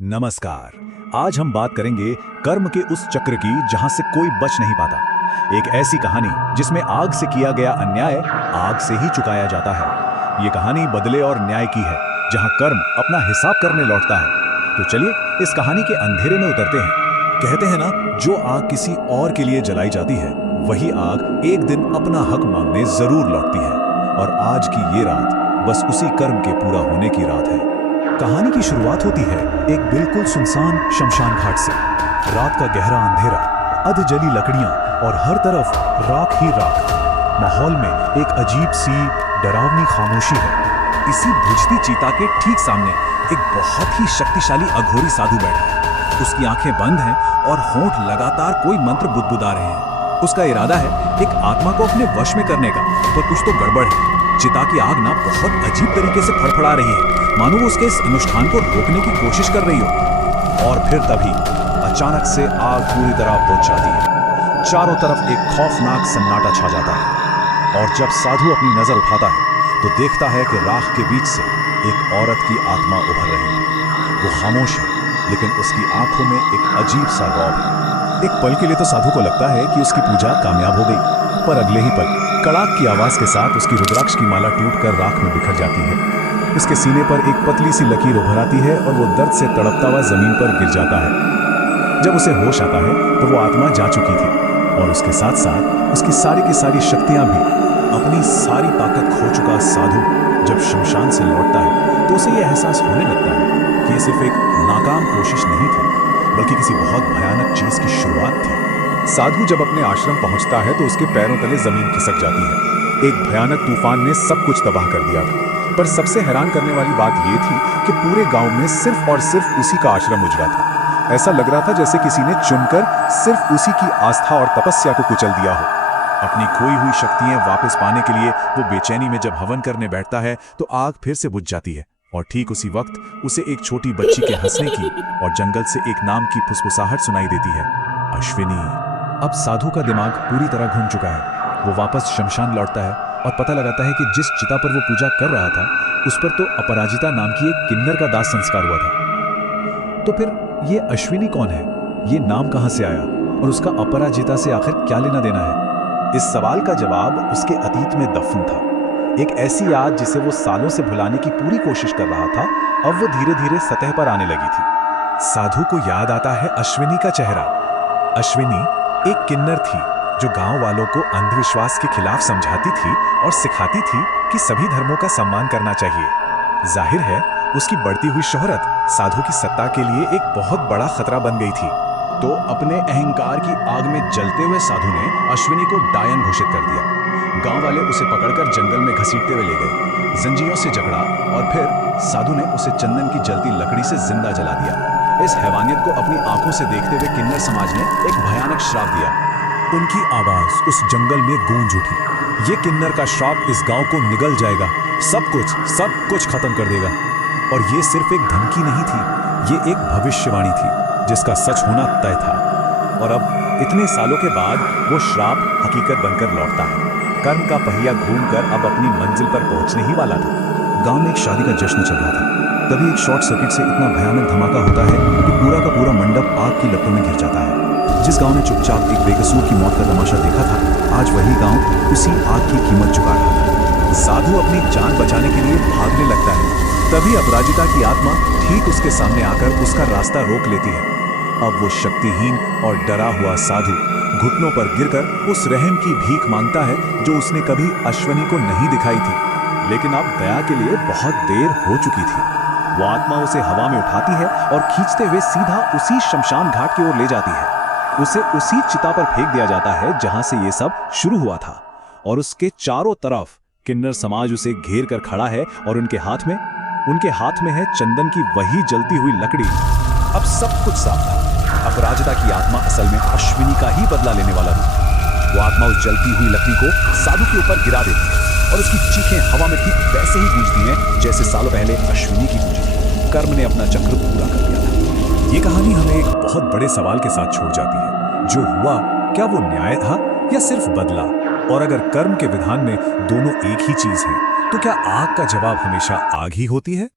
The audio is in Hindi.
नमस्कार। आज हम बात करेंगे कर्म के उस चक्र की जहां से कोई बच नहीं पाता। एक ऐसी कहानी जिसमें आग से किया गया अन्याय आग से ही चुकाया जाता है। ये कहानी बदले और न्याय की है, जहां कर्म अपना हिसाब करने लौटता है। तो चलिए इस कहानी के अंधेरे में उतरते हैं। कहते हैं ना, जो आग किसी और के लिए जलाई जाती है वही आग एक दिन अपना हक मांगने जरूर लौटती है। और आज की ये रात बस उसी कर्म के पूरा होने की रात है। कहानी की शुरुआत होती है एक बिल्कुल सुनसान शमशान घाट से। रात का गहरा अंधेरा, अध जली लकड़ियां और हर तरफ राख ही राख। माहौल में एक अजीब सी डरावनी खामोशी है। इसी बुझती चिता के ठीक सामने एक बहुत ही शक्तिशाली अघोरी साधु बैठा है। उसकी आंखें बंद हैं और होंठ लगातार कोई मंत्र बुदबुदा रहे हैं। उसका इरादा है एक आत्मा को अपने वश में करने का, पर कुछ तो गड़बड़ है। चिता की आग ना बहुत अजीब तरीके से फड़फड़ा रही है, मानो वो उसके इस अनुष्ठान को रोकने की कोशिश कर रही हो। और फिर तभी अचानक से आग पूरी तरह बुझ जाती है। चारों तरफ एक खौफनाक सन्नाटा छा जाता है। और जब साधु अपनी नजर उठाता है तो देखता है कि राख के बीच से एक औरत की आत्मा उभर रही है। वो खामोश है, लेकिन उसकी आंखों में एक अजीब सा रौब है। एक पल के लिए तो साधु को लगता है कि उसकी पूजा कामयाब हो गई, पर अगले ही पल कड़ाक की आवाज के साथ उसकी रुद्राक्ष की माला टूटकर राख में बिखर जाती है। उसके सीने पर एक पतली सी लकीर उभर आती है और वो दर्द से तड़पता हुआ जमीन पर गिर जाता है। जब उसे होश आता है तो वो आत्मा जा चुकी थी, और उसके साथ साथ उसकी सारी की सारी शक्तियां भी। अपनी सारी ताकत खो चुका साधु जब शमशान से लौटता है तो उसे यह एहसास होने लगता है कि ये सिर्फ एक नाकाम कोशिश नहीं थी, बल्कि किसी बहुत भयानक चीज की शुरुआत थी। साधु जब अपने आश्रम पहुंचता है तो उसके पैरों तले जमीन खिसक जाती है। एक भयानक तूफान ने सब कुछ तबाह कर दिया था। पर सबसे हैरान करने वाली बात यह थी कि पूरे गांव में सिर्फ और सिर्फ उसी का आश्रम उजड़ा था। ऐसा लग रहा था जैसे किसी ने चुनकर सिर्फ उसी की आस्था और तपस्या को कुचल दिया हो। अपनी खोई हुई शक्तियां वापस पाने के लिए वो बेचैनी में जब हवन करने बैठता है तो आग फिर से बुझ जाती है। और ठीक उसी वक्त उसे एक छोटी बच्ची के हंसने की और जंगल से एक नाम की फुसफुसाहट सुनाई देती है, अश्विनी। अब साधु का दिमाग पूरी तरह घूम चुका है। वो वापस शमशान लौटता है और पता लगाता है कि जिस चिता पर वो पूजा कर रहा था उस पर तो अपराजिता नाम की एक किन्नर का दाह संस्कार हुआ था। तो फिर ये अश्विनी कौन है? ये नाम कहां से आया और उसका अपराजिता से आखिर क्या लेना देना है? इस सवाल का जवाब उसके अतीत में दफन था। एक ऐसी याद जिसे वो सालों से भुलाने की पूरी कोशिश कर रहा था, अब वो धीरे धीरे सतह पर आने लगी थी। साधु को याद आता है अश्विनी का चेहरा। अश्विनी एक किन्नर थी जो गांव वालों को अंधविश्वास के खिलाफ समझाती थी और सिखाती थी कि सभी धर्मों का सम्मान करना चाहिए। जाहिर है उसकी बढ़ती हुई शोहरत साधु की सत्ता के लिए एक बहुत बड़ा खतरा बन गई थी। तो अपने अहंकार की आग में जलते हुए साधु ने अश्विनी को डायन घोषित कर दिया। गांव वाले उसे पकड़कर जंगल में घसीटते हुए ले गए, जंजीरों से जकड़ा और फिर साधु ने उसे चंदन की जलती लकड़ी से जिंदा जला दिया। इस हैवानियत को अपनी आंखों से देखते हुए किन्नर समाज ने एक भयानक श्राप दिया। उनकी आवाज उस जंगल में गूंज उठी, ये किन्नर का श्राप इस गांव को निगल जाएगा, सब कुछ खत्म कर देगा। और ये सिर्फ एक धमकी नहीं थी, ये एक भविष्यवाणी थी जिसका सच होना तय था। और अब इतने सालों के बाद वो श्राप हकीकत बनकर लौटता है। कर्म का पहिया घूमकर अब अपनी मंजिल पर पहुंचने ही वाला था। गांव में एक शादी का जश्न चल रहा था। तभी एक शॉर्ट सर्किट से इतना भयानक धमाका होता है कि पूरा का पूरा मंडप आग की लपटों में घिर जाता है। जिस गांव ने चुपचाप एक बेकसूर की मौत का तमाशा देखा था, आज वही गांव उसी आग की कीमत चुका रहा था। साधु अपनी जान बचाने के लिए भागने लगता है। तभी अपराजिता की आत्मा ठीक उसके सामने आकर उसका रास्ता रोक लेती है। अब वो शक्तिहीन और डरा हुआ साधु घुटनों पर गिरकर उस रहम की भीख मांगता है जो उसने कभी अश्विनी को नहीं दिखाई थी। लेकिन अब दया के लिए बहुत देर हो चुकी थी। वो आत्मा उसे हवा में उठाती है और खींचते हुए सीधा उसी शमशान घाट की ओर ले जाती है। उसे उसी चिता पर फेंक दिया जाता है जहां से ये सब शुरू हुआ था। और उसके चारों तरफ किन्नर समाज उसे घेर कर खड़ा है और उनके हाथ में है चंदन की वही जलती हुई लकड़ी। अब सब कुछ साफ था। अपराजिता की आत्मा असल में अश्विनी का ही बदला लेने वाला था। वो आत्मा उस जलती हुई लकड़ी को साधु के ऊपर गिरा देती है और उसकी चीखें हवा में ठीक वैसे ही गूंजती हैं जैसे सालों पहले अश्विनी की गूंजी थी। कर्म ने अपना चक्र पूरा कर दिया था। ये कहानी हमें एक बहुत बड़े सवाल के साथ छोड़ जाती है। जो हुआ, क्या वो न्याय था या सिर्फ बदला? और अगर कर्म के विधान में दोनों एक ही चीज है, तो क्या आग का जवाब हमेशा आग ही होती है?